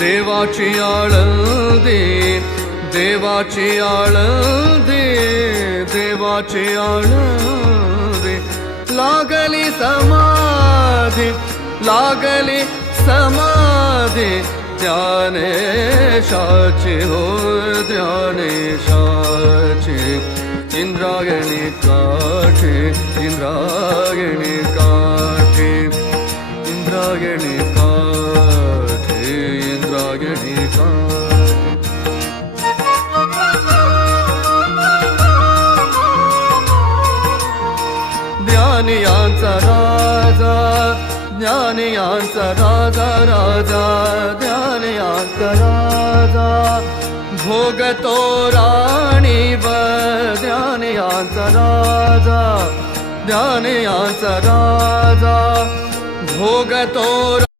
देवाची आळंदी देवाची आळंदी देवाची आळंदी लागली समाधी लागली समाधी ज्ञानेशाची हो ज्ञानेशाची इंद्रायणी काठी इंद्रायणी काठी इंद्रायणी काठी इंद्रायणी काठी ज्ञानियांचा राजा ज्ञानियांचा राजा राजा ज्ञानियांचा राजा भोगतो राणी व ज्ञानियांचा राजा ज्ञानियांचा राजा भोगतो